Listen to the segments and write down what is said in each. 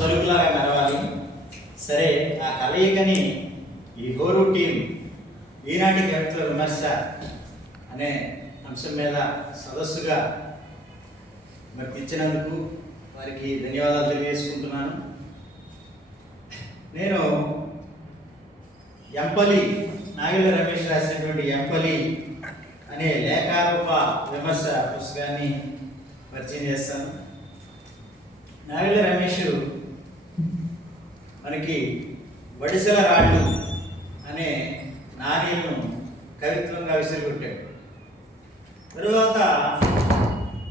సరుకులాగా మెరవాలి సరే ఆ కలయికని ఈ హోరు టీం ఈనాటి కవిత్వ విమర్శ అనే అంశం మీద సదస్సుగా మరి ఇచ్చినందుకు వారికి ధన్యవాదాలు తెలియజేసుకుంటున్నాను. నేను ఎంపలి నాగేంద్ర రమేష్ రాసినటువంటి ఎంపలి అనే లేఖారూప విమర్శ పుస్తకాన్ని పరిచయం చేస్తాను. నాగేంద్ర రమేష్ మనకి వడిసెల రాళ్ళు అనే నాణ్యను కవిత్వంగా విసిరిగొట్టాడు తరువాత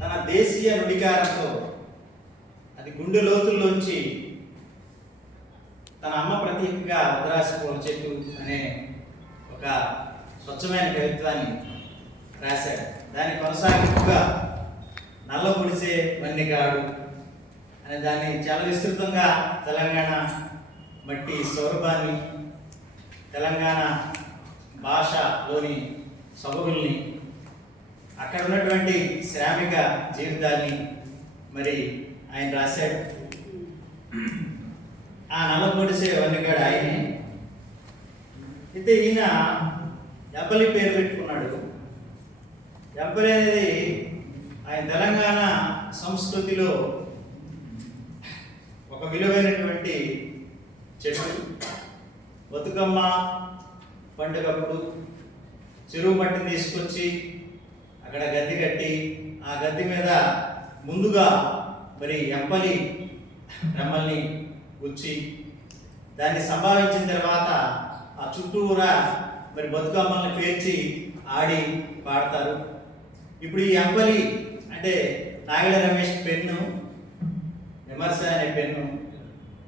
తన దేశీయ నుడికారంతో అది గుండె లోతుల్లోంచి తన అమ్మ ప్రతీకగా ఉదరాశి పూల చెట్టు అనే ఒక స్వచ్ఛమైన కవిత్వాన్ని రాశాడు. దాని కొనసాగింపుగా నల్ల పొడిసే వన్నిగాడు అనే దాన్ని చాలా విస్తృతంగా తెలంగాణ మట్టి స్వరూపాన్ని తెలంగాణ భాషలోని సబగుల్ని అక్కడ ఉన్నటువంటి శ్రామిక జీవితాన్ని మరి ఆయన రాశాడు. ఆ నల్లపొడిసే వన్నిగాడు ఆయనే. అయితే ఈయన ఎబ్బలి పేరు పెట్టుకున్నాడు. ఎబ్బలి అనేది ఆయన తెలంగాణ సంస్కృతిలో ఒక విలువైనటువంటి చెట్టు బతుకమ్మ పండుగప్పుడు చెరువు మట్టిని తీసుకొచ్చి అక్కడ గద్దె కట్టి ఆ గద్దె మీద ముందుగా మరి ఎంపలి రమ్మల్ని గుచ్చి దాన్ని సంభావించిన తర్వాత ఆ చుట్టూరా మరి బతుకమ్మల్ని పేర్చి ఆడి పాడతారు. ఇప్పుడు ఈ ఎంపలి అంటే నాగల రమేష్ పెన్ను విమర్శ అనే పెన్ను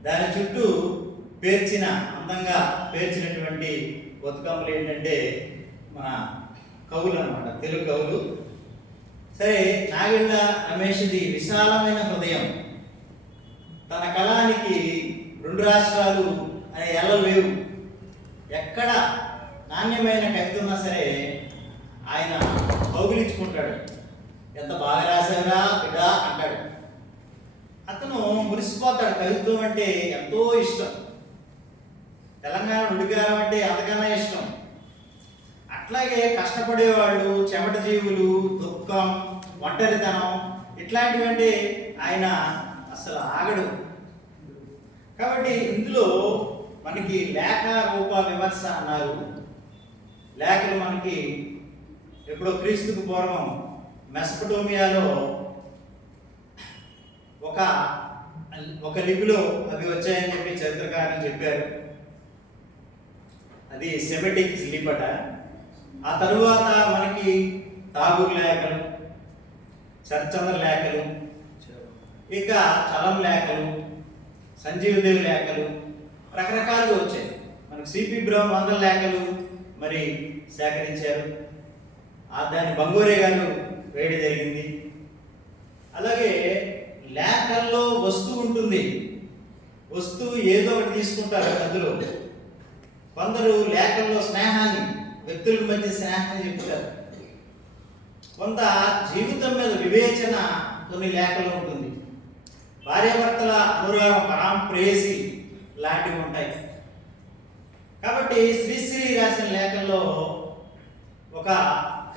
దాని చుట్టూ పేర్చిన అందంగా పేర్చినటువంటి బతుకమ్మలు ఏంటంటే మన కవులు అనమాట తెలుగు కవులు. సరే నాగళ్ళ రమేష్ది విశాలమైన హృదయం. తన కళానికి రెండు రాష్ట్రాలు అనే ఎల్ల లేవు. ఎక్కడ నాణ్యమైన కవిత ఉన్నా సరే ఆయన కౌగిలించుకుంటాడు. ఎంత బాగా రాశారా బిడ్డ అంటాడు. అతను మురిసిపోతాడు. కవిత్వం అంటే ఎంతో ఇష్టం. తెలంగాణ నుడిగారం అంటే అంతకన్నా ఇష్టం. అట్లాగే కష్టపడేవాళ్ళు చెమట జీవులు దుఃఖం ఒంటరితనం ఇట్లాంటివంటే ఆయన అసలు ఆగడు. కాబట్టి ఇందులో మనకి లేఖ రూప విమర్శ అన్నారు. లేఖలు మనకి ఎప్పుడో క్రీస్తుకు పూర్వం మెసపటోమియాలో ఒక ఒక లిపిలో అవి వచ్చాయని చెప్పి చరిత్రకారులు చెప్పారు. అది సెమెటిక్ స్లీపట ఆ తరువాత మనకి తాగూరు లేఖలు చర్చంద్ర లేఖలు ఇక చలం లేఖలు సంజీవదేవి లేఖలు రకరకాలుగా వచ్చాయి. మనకి సిపి బ్రహ్మ వందల లేఖలు మరి సేకరించారు. ఆ దాన్ని బంగోరే గారు వేయడం జరిగింది. అలాగే లేఖల్లో వస్తువు ఉంటుంది. వస్తువు ఏదో ఒకటి తీసుకుంటారు అందులో. కొందరు లేఖల్లో స్నేహాన్ని వ్యక్తుల మధ్య స్నేహాన్ని చెప్తారు. కొంత జీవితం మీద వివేచన కొన్ని లేఖలో ఉంటుంది. భార్యాభర్తల అనురాగం పరాం ప్రేసి లాంటివి ఉంటాయి. కాబట్టి శ్రీశ్రీ రాసిన లేఖల్లో ఒక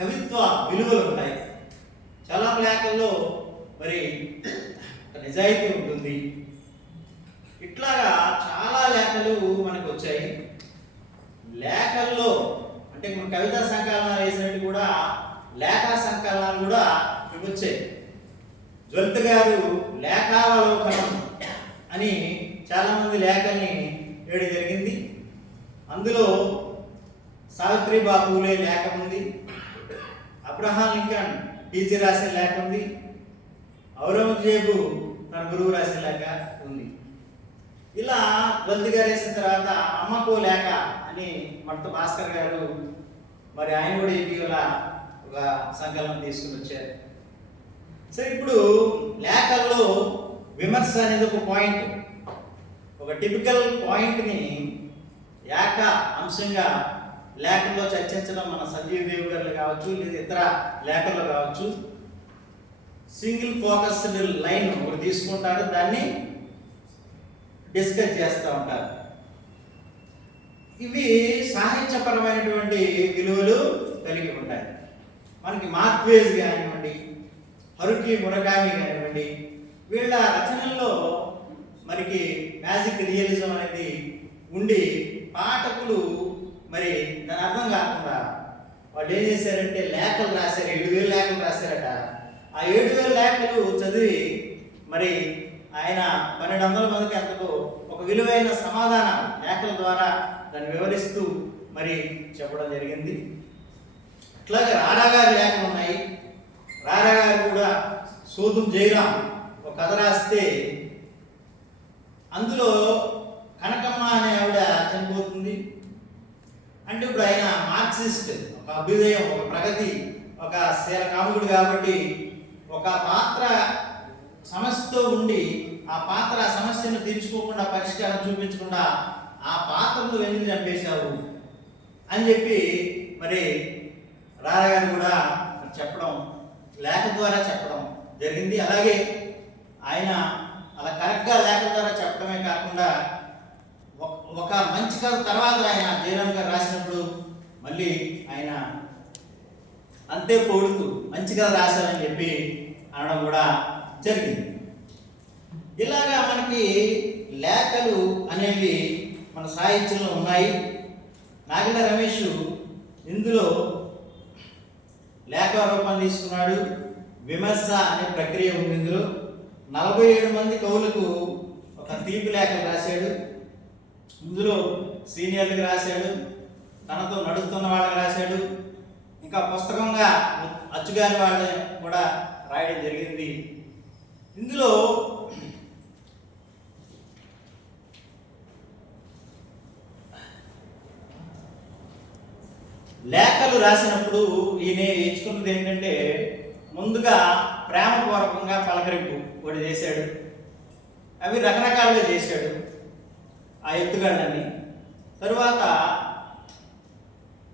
కవిత్వ విలువలు ఉంటాయి. చాలా లేఖల్లో మరి నిజాయితీ ఉంటుంది. ఇట్లాగా చాలా లేఖలు మనకు వచ్చాయి. లేఖల్లో అంటే మన కవితా సంకలనాలు వేసినట్టు కూడా లేఖా సంకలనాలు కూడా ఇవి వచ్చాయి. జ్వలిత గారు లేఖావలోకనం అని చాలామంది లేఖల్ని వేయడం జరిగింది. అందులో సావిత్రి బాపులే లేఖ ఉంది. అబ్రహాం లింకన్ టీచర్ రాసిన లేఖ ఉంది. ఔరంగజేబు తన గురువు రాసిన లేఖ. ఇలా జ్వలిత గారేసిన తర్వాత అమ్మకో లేఖ అని మడత భాస్కర్ గారు మరి ఆయన కూడా ఇటీవల ఒక సంకలనం తీసుకుని వచ్చారు. సరే ఇప్పుడు లేఖల్లో విమర్శ అనేది ఒక పాయింట్. ఒక టిపికల్ పాయింట్ని ఏక అంశంగా లేఖల్లో చర్చించడం మన సంజీవ్ దేవ్ గారు కావచ్చు లేదా ఇతర లేఖల్లో కావచ్చు. సింగిల్ ఫోకస్డ్ లైన్ ఒకటి తీసుకుంటారు. దాన్ని డిస్కస్ చేస్తూ ఉంటారు. ఇవి సాహిత్యపరమైనటువంటి విలువలు కలిగి ఉంటాయి. మనకి మార్క్వేజ్ కానివ్వండి హరుకి మురకామి కానివ్వండి వీళ్ళ రచనల్లో మనకి మ్యాజిక్ రియలిజం అనేది ఉండి పాఠకులు మరి దాని అర్థం కాకుండా వాళ్ళు ఏం చేశారంటే లేఖలు రాశారు ఏడు వేలు లేఖలు రాశారట. ఆ ఏడు వేల లేఖలు చదివి మరి ఆయన పన్నెండు వందల మందికి అంతకు ఒక విలువైన సమాధాన లేఖల ద్వారా దాన్ని వివరిస్తూ మరి చెప్పడం జరిగింది. అట్లాగే రాడాగారి లేఖలు ఉన్నాయి. రారాగారు కూడా సోదుం జయరాం ఒక కథ రాస్తే అందులో కనకమ్మ అనే ఆవిడ చనిపోతుంది. అంటే ఇప్పుడు ఆయన మార్క్సిస్ట్ ఒక అభ్యుదయం ఒక ప్రగతి ఒక శీల కాముకుడు కాబట్టి ఒక పాత్ర సమస్యతో ఉండి ఆ పాత్ర ఆ సమస్యను తీర్చుకోకుండా పరిష్కారం చూపించకుండా ఆ పాత్రను ఎందుకు చంపేశావు? అని చెప్పి మరి రారా గారు కూడా చెప్పడం లేఖ ద్వారా చెప్పడం జరిగింది. అలాగే ఆయన అలా కరెక్ట్గా లేఖ ద్వారా చెప్పడమే కాకుండా ఒక- మంచి కథ తర్వాత ఆయన జయరామ్ గారు రాసినప్పుడు మళ్ళీ ఆయన అంతే పొడుతూ మంచి కథ రాశారని చెప్పి అనడం కూడా జరిగింది. ఇలాగా మనకి లేఖలు అనేవి మన సాహిత్యంలో ఉన్నాయి. నాగిల రమేష్ ఇందులో లేఖ రూపం తీసుకున్నాడు. విమర్శ అనే ప్రక్రియ ఉంది ఇందులో. నలభై ఏడు మంది కవులకు ఒక తీపి లేఖలు రాశాడు. ఇందులో సీనియర్లకు రాశాడు. తనతో నడుస్తున్న వాళ్ళకి రాశాడు. ఇంకా పుస్తకంగా అచ్చుగాని వాళ్ళని కూడా రాయడం జరిగింది. ఇందులో లేఖలు రాసినప్పుడు ఈయన ఎంచుకున్నది ఏంటంటే ముందుగా ప్రేమపూర్వకంగా పలకరింపు ఒకటి చేశాడు. అవి రకరకాలుగా చేశాడు ఆ ఎత్తుగడని తరువాత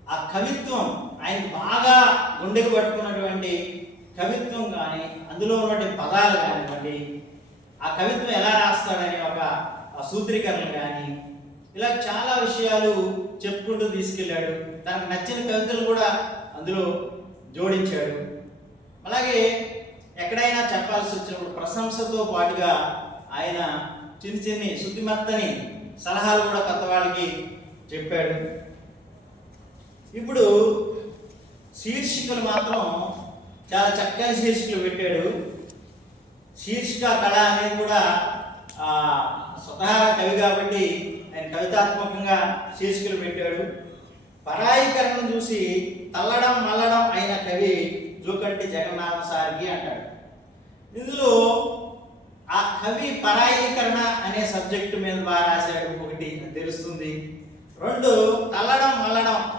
ఆ కవిత్వం ఆయన బాగా గుండెకు పట్టుకున్నటువంటి కవిత్వం కానీ అందులో ఉన్నటువంటి పదాలు కానివ్వండి ఆ కవిత్వం ఎలా రాస్తాడని ఒక ఆ సూత్రీకరణ కానీ ఇలా చాలా విషయాలు చెప్పుకుంటూ తీసుకెళ్ళాడు. తనకు నచ్చిన కవితలు కూడా అందులో జోడించాడు. అలాగే ఎక్కడైనా చెప్పాల్సి వచ్చినప్పుడు ప్రశంసతో పాటుగా ఆయన చిన్న చిన్ని శుద్ధిమత్తని సలహాలు కూడా కొత్త వాళ్ళకి చెప్పాడు. ఇప్పుడు శీర్షికలు మాత్రం చాలా చక్కని శీర్షికలు పెట్టాడు. శీర్షిక కళ అనేది కూడా స్వతహా కవి కాబట్టి ఆయన కవితాత్మకంగా శీర్షికలు పెట్టాడు. పరాయీకరణను చూసి తల్లడం మల్లడం అయిన కవి జోకంటి జగన్నాథ సారికి అంటాడు. ఇందులో ఆ కవి పరాయీకరణ అనే సబ్జెక్టు మీద బాగా రాశాడు. ఒకటి తెలుస్తుంది. రెండు తల్లడం మల్లడం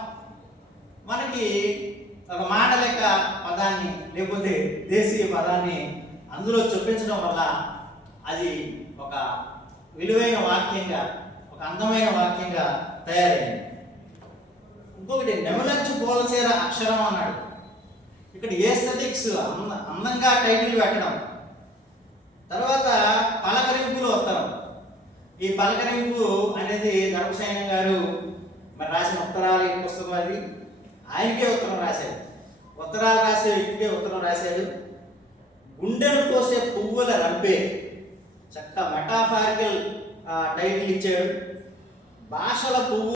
మనకి ఒక మాట లెక్క పదాన్ని లేకపోతే దేశీయ పదాన్ని అందులో చొప్పించడం వల్ల అది ఒక విలువైన వాక్యంగా అందమైన వాక్యంగా తయారైంది. ఇంకొకటి నెమలంచు పోలసీర అక్షరం అన్నాడు. ఇక్కడ ఏస్థెటిక్స్ అంద అందంగా టైటిల్ పెట్టడం. తర్వాత పలకరింపులు ఉత్తరం ఈ పలకరింపు అనేది ధర్మసేన గారు మరి రాసిన ఉత్తరాలు ఈ పుస్తకం అది. ఆయనకే ఉత్తరం రాశాడు ఉత్తరాలు రాసే వ్యక్తికే ఉత్తరం రాశాడు గుండెను కోసే పువ్వుల రంపే. చక్క మెటాఫారికల్ టైటిల్ ఇచ్చాడు. భాషల పువ్వు